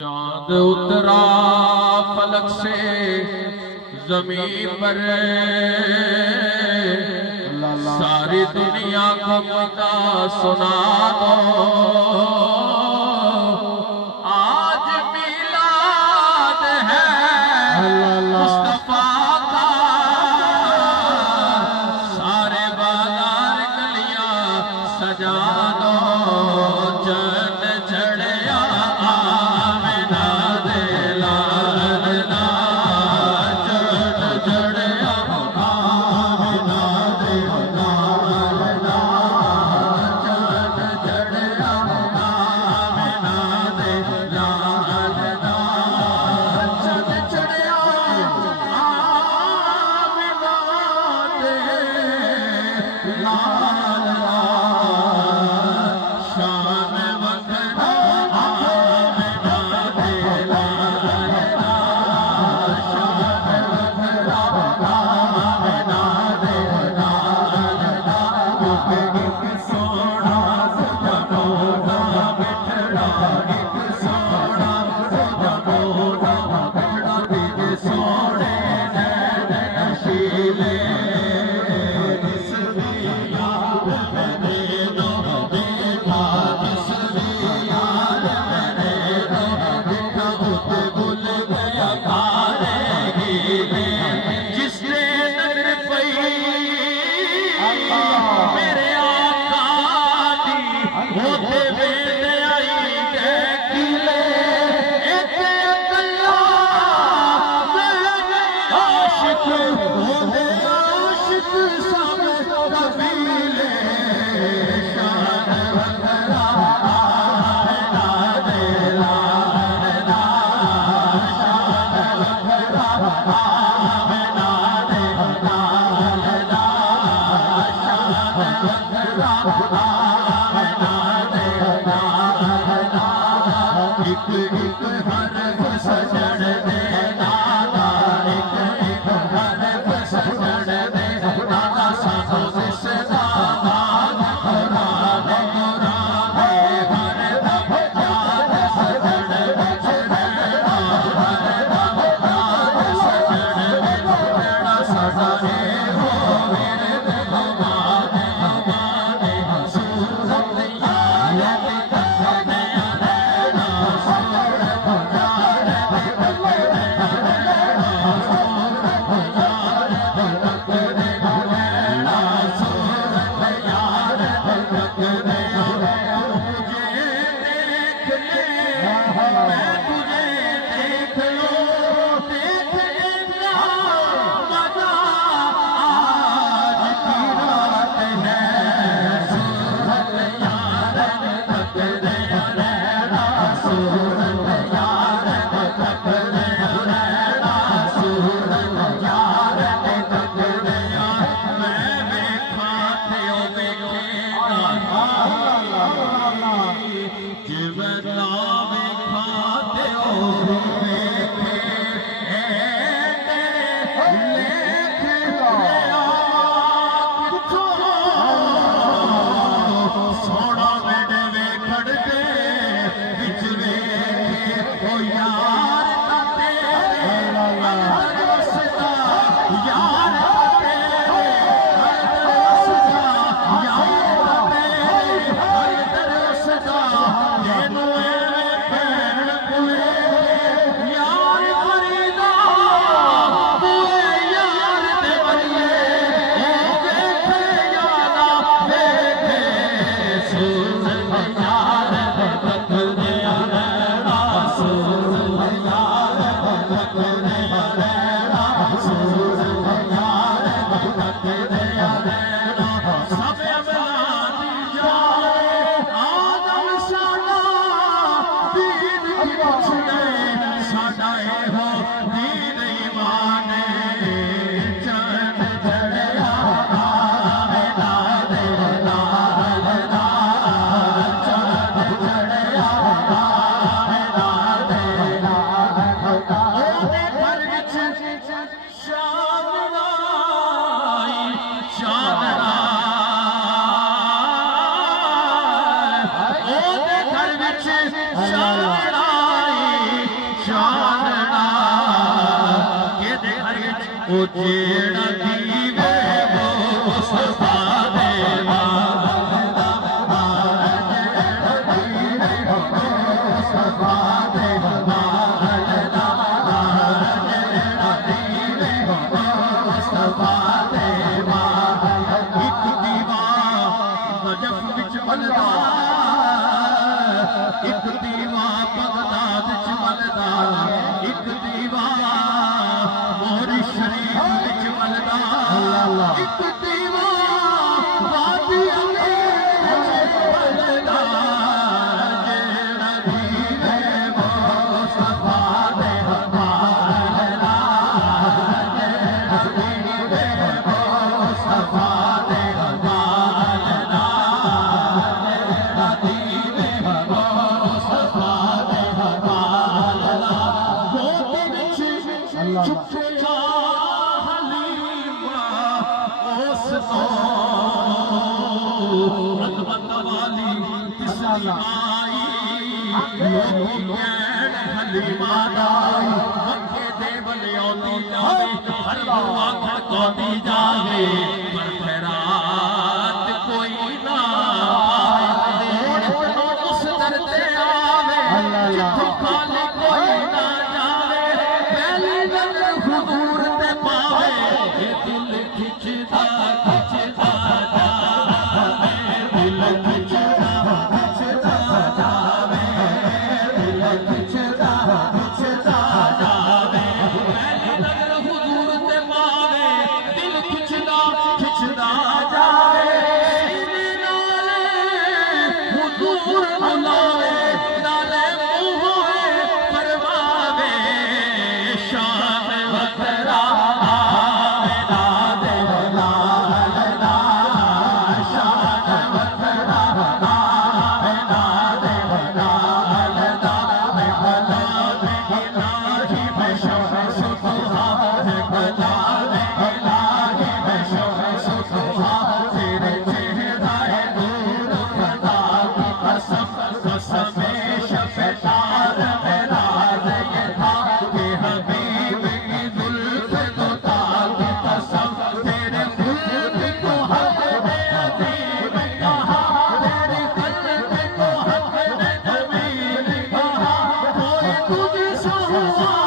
चांद उतरा फलक से जमीन पर, सारी दुनिया को पता सुना दो, आज मिलाद है मुस्तफा का। सारे बाजार गलियां सजा दो, चंद चढ़िया आमिना दे लाल दा, चंद चढ़िया आमिना दे लाल दा, चंद चढ़िया आमिना दे लाल दा, चंद चढ़िया आमिना दे लाल दा। शान वखरा आमिना दे लाल दा, शान वखरा आमिना दे लाल दा। एक सोना जमोदा बिठड़ा, एक सोना जमोदा बिठड़ा, तेरे सोने नैन नशीले, इसकी याद मैंने दो देखा, इसकी याद मैंने दो देखा, उसे भूल गया खाने हीले, जिसने नजर पई मेरे आका दी, होते बेटे आई के किले, एक अकल्ला मेरे आशिक होते आशिक सब कबीले। शान वखरा आमिना दे लाल दा, शान वखरा आमिना दे लाल दा, शान वखरा आमिना दे लाल दा। एक एक हरफ सजण दे दादा, एक एक हरफ सजण दे दादा, सानू दिसदा बाग कुरान कुरान हर दम याद सजण विच रहना, हर दम याद सजण विच रहना। साडा एहो विरद हमारे हमारे सूरत यार दी तकने रहना, सूरत यार दी तकने रहना, सूरत यार दी तकने रहना, सूरत यार दी तकने रहना। मुझे देख ले मैं तुझे देख लूं, देख लेना मजा आज की रात है, सूरत यार दी तकने रहना, सूरत यार दी तकने रहना, सूरत यार दी तकने रहना। मैं वेखा ते ओ वेखेगा, जिवें ना वेखा ते ओ वेखे, लेख लिया किथों सोना मेरे वेखड़ दे विच वेखे, ओ यार दा तेरे अंदर वसदा, यार दा तेरे अंदर वसदा, यार दा तेरे अंदर वसदा। तेनू एवें भैण पुए यार फरीदा, पुए यार दे वरिए ओ वेखे यादा वेखे, सूरत यार दे तकने रहना, सूरत ओ जेड़ा दीवे मुस्तफा दे वालदा जेड़ा दीवे मुस्तफा दे वालदा जेड़ा दीवे मुस्तफा दे वालदा एक दीवा नजफ विच मलदा एक दीवा बगदाद च मलदा एक दीवा मोरी शरीफ विच मलदा एक दीवा वादी अमीर विच मलदा जेड़ा दीवे मुस्तफा दे वालदा जेड़ा दीवे मुस्तफा दे वालदा जेड़ा दीवे मुस्तफा दे वालदा गोदी विच छुपया हलीमा उस तो अदबत वाली तिसरी आई लोगी कैन हलीमा दाई मक्के दे बले आती जावे हर दुआ खड़काती जावे पर खैरात कोई ना पाए उस दर ते आवे जिथों खाली कोई ना जावे पहली नजर हुजूर ते पावे ये दिल खिंचदा खिंचदा जावे दिल खिंचदा खिंचदा जावे दिल खिंचदा खिंचदा जावे पहली नजर हुजूर ते पावे दिल खिंचदा खिंचदा जावे सीने नाले हुजूर बुलावे नाले मुंह होए फरमावे शान वखरा आवेदा दे वालदा शान वखरा आवेदा दे वालदा मैं भला में इलाही मैं शम्स सुहा मैं भला में इलाही मैं शम्स सुहा तेरे चेहरा है नूर खुदा की कसम कसम शफ़तार मेरा ये था कि हबीब की जुल्फ़ दुता की कसम तेरे खुद को हक ने अजीब कहा तेरी कल्ब को हक ने जमील कहा कोई तुझसे हुआ